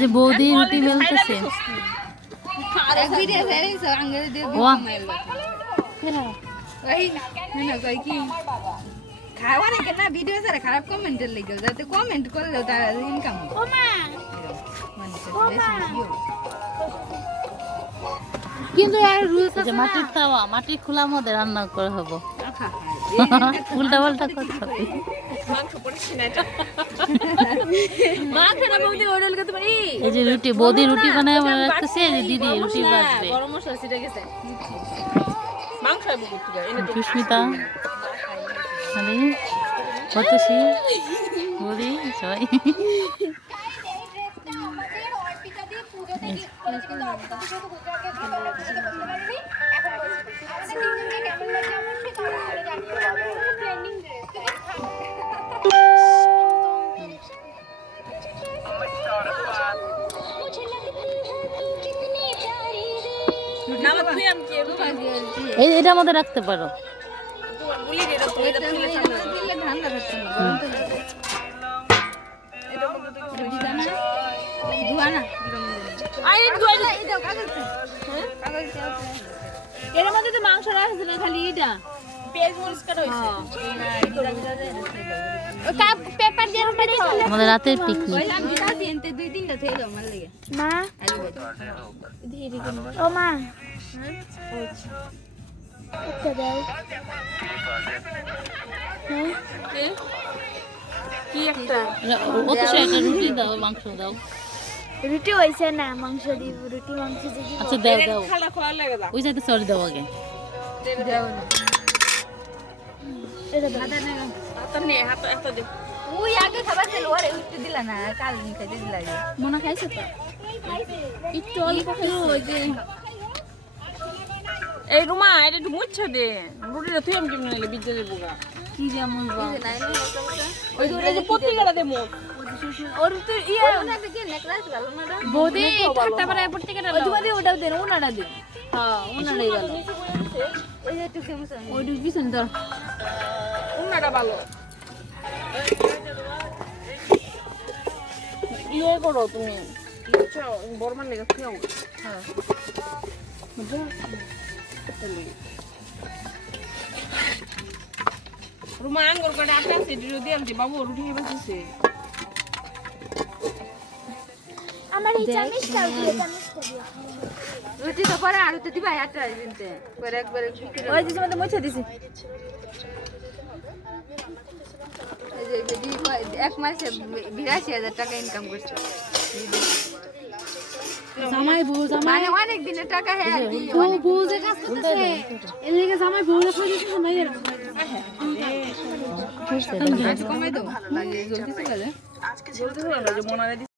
যে বৌদি রুটি বেলতেছে খাওয়ার না ভিডিও ছাড়া খারাপ কমেন্টের লেগে যাতে কমেন্ট করলেও তারা ইনকাম কিন্তু আর রুলস আছে মাটির তাওয়া মাটির খোলার মধ্যে রান্না করে হবো উল্টা পাল্টা করতে হবে এই যে রুটি বৌদি রুটি বানায় রাখতেছে এই যে দিদি রুটি বাজবে সুস্মিতা আরে কতসি বৌদি সবাই এটার মধ্যে রাখতে পারো এর মধ্যে তো মাংস রাখছে না খালি এটা পেপার দিয়ে আমাদের রাতের পিকনিক মা ও মা একটা দাও কি একটা অত একটা রুটি দাও মাংস দাও রুটি হইছে না মাংস দিব রুটি মাংস দিব আচ্ছা দাও দাও ওই সাথে সরি দাও আগে এটা ওই আগে খাবার ছিল ওরে উঠতে দিলা না কাল খাইতে দিলা মনে খাইছে তো একটু অল্প ওই যে এই রুমা এটা একটু মুচ্ছা দে রুটিটা তুই আমি কেমন নিলে বিদ্যা দেবো গা কি যেমন ওই যে পত্রিকাটা দে মুখ ওর তো ইয়া কি নেকলেস ভালো না বৌদি ঠাট্টা পারে পত্রিকাটা ওই তোমাদের ওটাও দেন ওনাটা দেন হ্যাঁ ওনাটাই ভালো ওই যে একটু ফেমাস ওই পিছন ধর উন্নাটা ভালো ইয়ে করো তুমি বর্মান লেগে খেয়াও হ্যাঁ রুমা আঙ্গুর করে আটা আছে দিয়ে আনছি বাবু রুটি বাঁচছে আমার এই চামচটা দিয়ে চামচটা দিয়ে রুটি তো পরে আলু তো দিবা আটা দিনতে পরে একবার ওই যে তোমাদের মুছে দিছি এক মাসে ৮২,০০০ টাকা ইনকাম করছে জামাই বউ মানে অনেক দিনের টাকা হ্যাঁ বউ যে কাজ করতেছে এর লিগে জামাই বউ রে কই দিছে না এর কমাই দাও জলদি চলে জলদি চলে যে মনারে